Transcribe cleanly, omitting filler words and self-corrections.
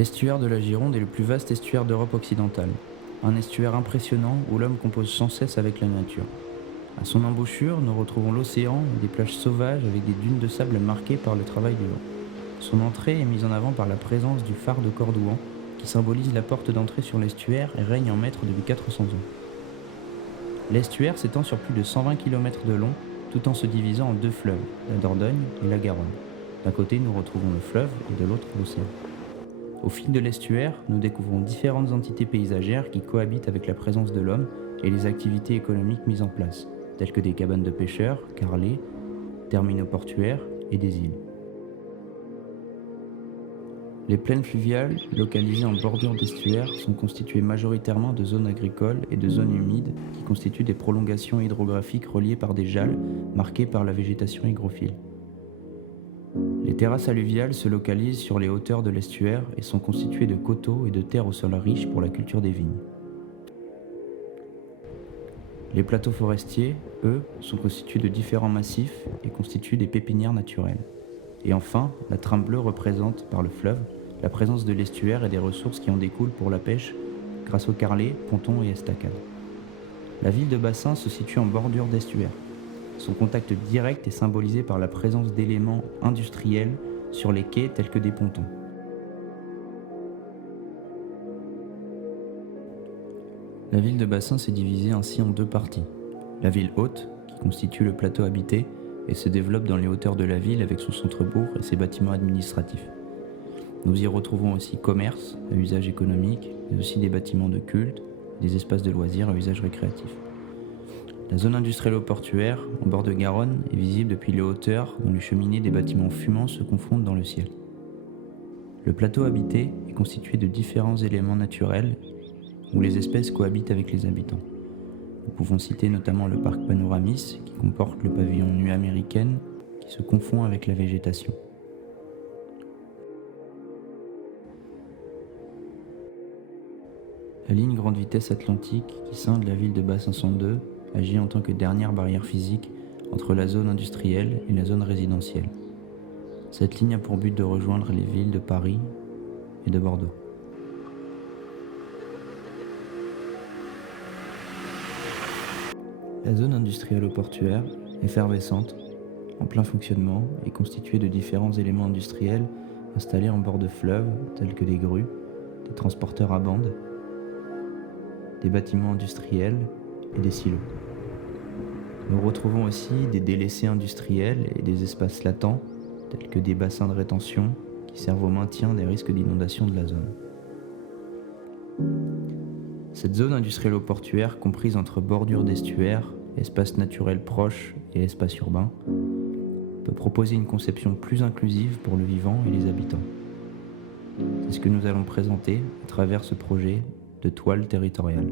L'estuaire de la Gironde est le plus vaste estuaire d'Europe occidentale. Un estuaire impressionnant où l'homme compose sans cesse avec la nature. À son embouchure, nous retrouvons l'océan et des plages sauvages avec des dunes de sable marquées par le travail du vent. Son entrée est mise en avant par la présence du phare de Cordouan, qui symbolise la porte d'entrée sur l'estuaire et règne en maître depuis 400 ans. L'estuaire s'étend sur plus de 120 km de long, tout en se divisant en deux fleuves, la Dordogne et la Garonne. D'un côté, nous retrouvons le fleuve et de l'autre, l'océan. Au fil de l'estuaire, nous découvrons différentes entités paysagères qui cohabitent avec la présence de l'homme et les activités économiques mises en place, telles que des cabanes de pêcheurs, carrelets, terminaux portuaires et des îles. Les plaines fluviales, localisées en bordure d'estuaires, sont constituées majoritairement de zones agricoles et de zones humides qui constituent des prolongations hydrographiques reliées par des jalles marquées par la végétation hygrophile. Les terrasses alluviales se localisent sur les hauteurs de l'estuaire et sont constituées de coteaux et de terres au sol riche pour la culture des vignes. Les plateaux forestiers, eux, sont constitués de différents massifs et constituent des pépinières naturelles. Et enfin, la trame bleue représente, par le fleuve, la présence de l'estuaire et des ressources qui en découlent pour la pêche grâce aux carrelets, pontons et estacades. La ville de Bassins se situe en bordure d'estuaire. Son contact direct est symbolisé par la présence d'éléments industriels sur les quais tels que des pontons. La ville de Bassins est divisée ainsi en deux parties. La ville haute, qui constitue le plateau habité, et se développe dans les hauteurs de la ville avec son centre-bourg et ses bâtiments administratifs. Nous y retrouvons aussi commerce à usage économique, mais aussi des bâtiments de culte, des espaces de loisirs à usage récréatif. La zone industrielle-portuaire, en bord de Garonne, est visible depuis les hauteurs dont les cheminées des bâtiments fumants se confondent dans le ciel. Le plateau habité est constitué de différents éléments naturels où les espèces cohabitent avec les habitants. Nous pouvons citer notamment le parc Panoramis, qui comporte le pavillon nuit américaine, qui se confond avec la végétation. La ligne grande vitesse atlantique, qui scinde la ville de Bassins en deux, agit en tant que dernière barrière physique entre la zone industrielle et la zone résidentielle. Cette ligne a pour but de rejoindre les villes de Paris et de Bordeaux. La zone industrielle-portuaire, effervescente, en plein fonctionnement, est constituée de différents éléments industriels installés en bord de fleuve, tels que des grues, des transporteurs à bande, des bâtiments industriels et des silos. Nous retrouvons aussi des délaissés industriels et des espaces latents, tels que des bassins de rétention qui servent au maintien des risques d'inondation de la zone. Cette zone industrielle-portuaire, comprise entre bordure d'estuaires, espaces naturels proches et espaces urbains, peut proposer une conception plus inclusive pour le vivant et les habitants. C'est ce que nous allons présenter à travers ce projet de toile territoriale.